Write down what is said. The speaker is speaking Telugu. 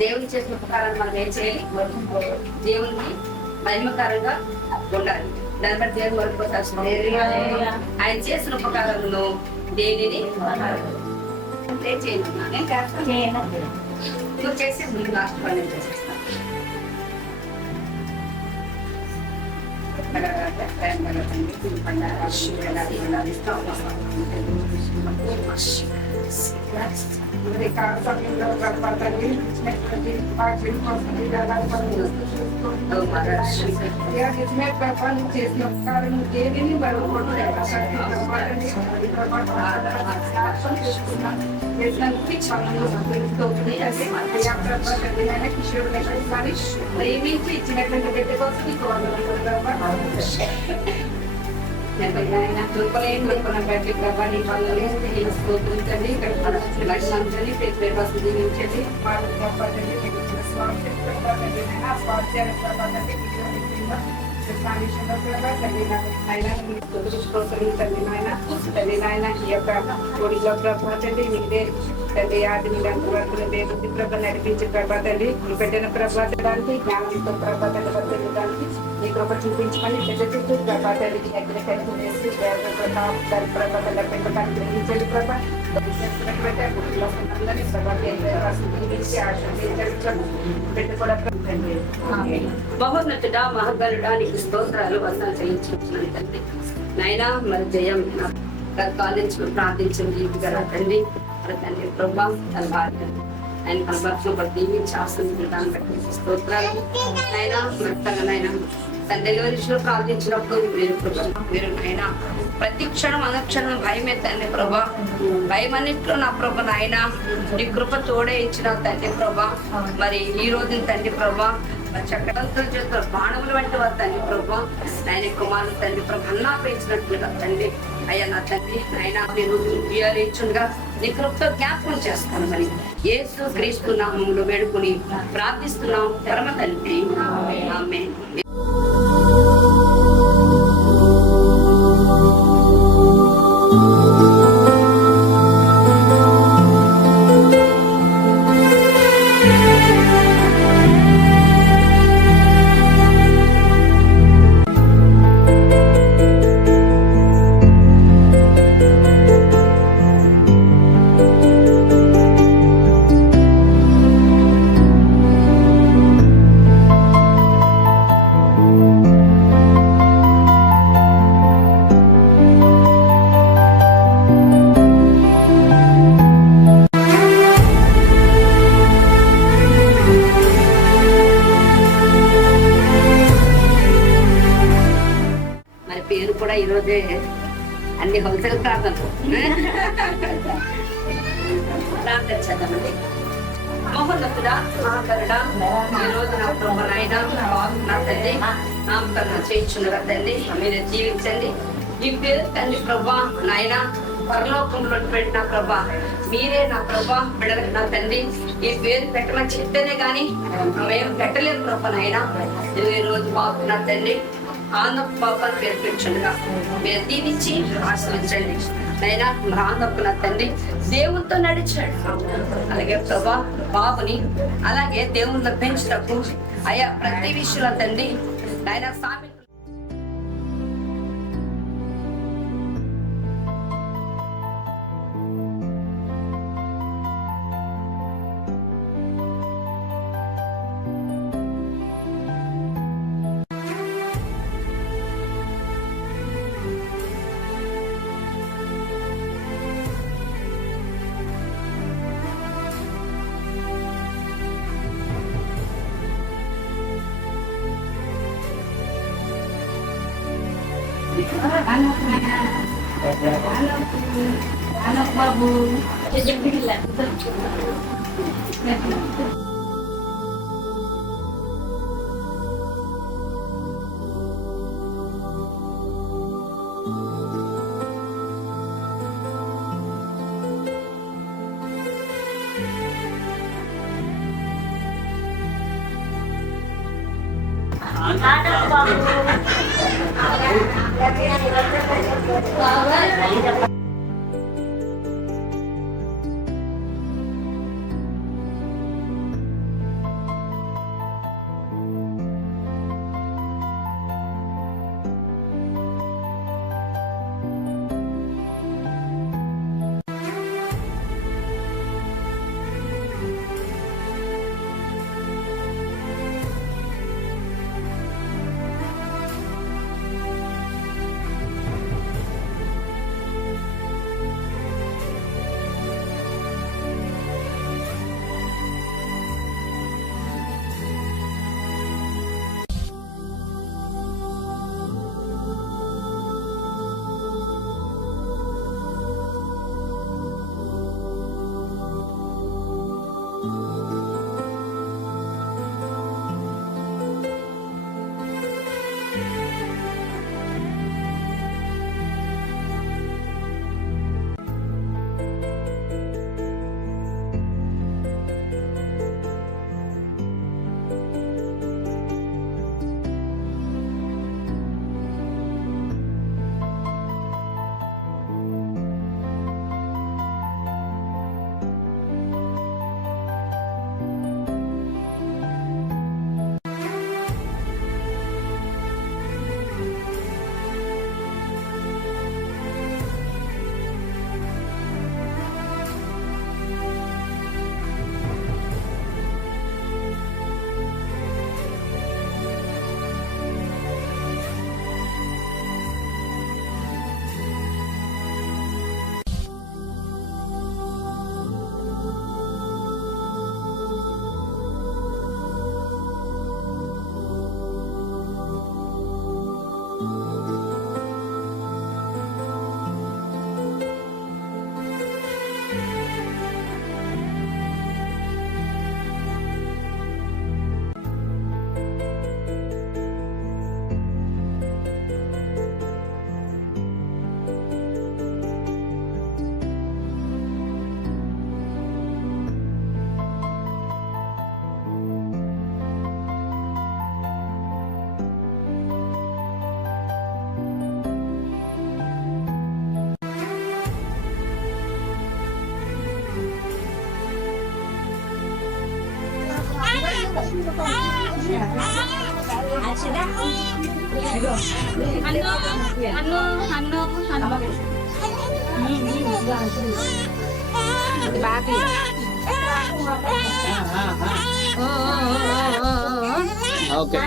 దేవుని చేసిన ఉపకారాన్ని మనం ఏం చేయాలి? దేవునికి మహిమకరంగా ఉండాలి. దాన్ని బట్టి దేవుని వరకు ఆయన చేసిన ఉపకారాలను దేనిని నువ్వు చేసి ముందు లాస్ట్ పని చేసేస్తాను. చేసిన కారణం దేవిని ప్రేమించి ఇచ్చినటువంటి బిడ్డ కోసం ప్రభాని పనులు స్తోత్రించండి. ఇక్కడ లక్షించండి, పేపర్స్ దీవించండి. తల్లి నాయన ఈ యొక్క ఒడిలో ప్రభాతండి మీరే తండ్రి ఆది నిరంతరం దేవుడి ప్రభ నడిపించే ప్రభాతండి పెట్టిన ప్రభాతానికి జ్ఞానంతో ప్రభాతాన్ని వర్తించడానికి మీ కృప చూపించమని పెద్ద చుట్టూ ప్రభాతాన్ని ఎక్కడ కలిసి వేసి దాని ప్రభాతాన్ని పెంపకాన్ని గ్రహించండి ప్రభా మహోన్నతుడా మహాగరుడా నీకు స్తోత్రాలు వందనాలు చెల్లించుకుంటున్నాను తండ్రి. నాయనా మరి జయం కాలేజ్ ప్రార్థించండి కదా తండ్రి. తండ్రి ప్రభా తన భార్య ఆయన ప్రభావం దీవించి ఆశించడానికి బట్టి స్తోత్రాలు. నాయనా మెత్తగా నాయన తన డెలివరీలో ప్రార్థించినప్పుడు మీరు నాయన ప్రతి క్షణం అనుక్షణం భయమే తండ్రి ప్రభా. భయం అన్నింటిలో నా ప్రభా నాయన నీ కృప తోడే ఇచ్చిన తండ్రి ప్రభా. మరి ఈ రోజు తండ్రి ప్రభా చక్రవంతుల చేతులు బాణములు వంటి వారు తండ్రి ప్రభా. నాయన కుమారులు తండ్రి ప్రభా అన్నా పెంచినట్లుగా తండ్రి అయ్యా నా తండ్రి నాయన మీరు ఇచ్చుండగా నీ కృపతో జ్ఞాపకం చేస్తాను. మరి యేసు క్రీస్తు నామములో వేడుకుని ప్రార్థిస్తున్నాం పరమ తండ్రి, ఆమేన్. పేరు కూడా ఈరోజే అన్ని హౌసల్ ప్రార్థనలు ప్రార్థించదండి. మహోన్నతుడా మహాకరుడా ఈ రోజు నా ప్రభు నాయన నా తండ్రి నామకరణ చేయించుండగా తండ్రి మీరు జీవించండి. ఈ పేరు తండ్రి ప్రభా నాయన పరలోకంలో పెట్టిన ప్రభా మీరే నా ప్రభా బిడ్డలకు నా తండ్రి ఈ పేరు పెట్టమని చెప్తేనే గాని మేము పెట్టలేము ప్రభా నాయన. ఈ రోజు బాబు నా తండ్రి ఆనందపు పాపాన్ని పేరు పెంచుండగా మీరు దీవించి ఆశ్రయించండి. నైనా ఆనందపు నా తండ్రి దేవునితో నడిచాడు. అలాగే ప్రభా బాబుని అలాగే దేవునిలో పెంచుటకు అయ్యా ప్రతి విషయంలో తండ్రి నాయన సామి anak babu jadi bilang anak babu Bobby okay